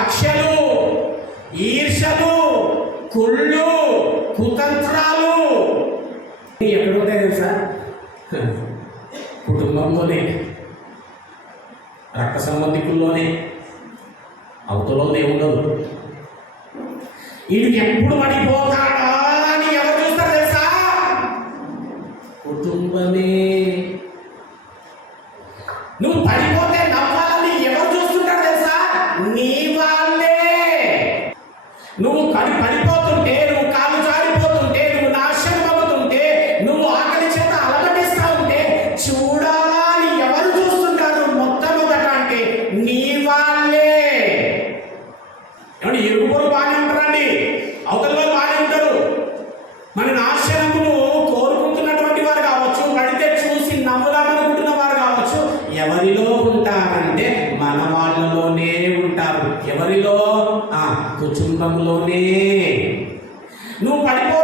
కక్షలు, ఈర్షలు, కుళ్ళు, కుతంత్రాలు ఎక్కడుంటాయి తెలుసా? కుటుంబంలోనే, రక్త సంబంధికుల్లోనే. అవతలో ఉండదు. వీడికి ఎప్పుడు పడిపోతాడా అని ఎవరు చూస్తారు తెలుసా? కుటుంబమే. నువ్వు పడిపోతే నవ్వాలని ఎవరు చూస్తుంటారు తెలుసా? నీ వాళ్ళే. నువ్వు పడిపోతుంటే, నువ్వు కాలు జారిపోతుంటే, నువ్వు నాశనం అవుతుంటే, నువ్వు ఆకలి చేత అలమటిస్తా ఉంటే చూడాలా అని ఎవరు చూస్తుంటారు? మొట్టమొదట అంటే నీ వాళ్ళే. ఏమంటే ఎరుగురు బాగానే ఉంటారండి, అవతల వాళ్ళు బాగానే ఉంటారు. మన నాశనమును కోరుకుంటున్నటువంటి వారు కావచ్చు, పడితే చూసి నవ్వుదామనుకుంటున్న వారు కావచ్చు. ఎవరిలో ఉంటారంటే మన వాళ్ళలోనే ఉంటారు. ఎవరిలో? కుటుంబంలోనే. నువ్వు పడిపో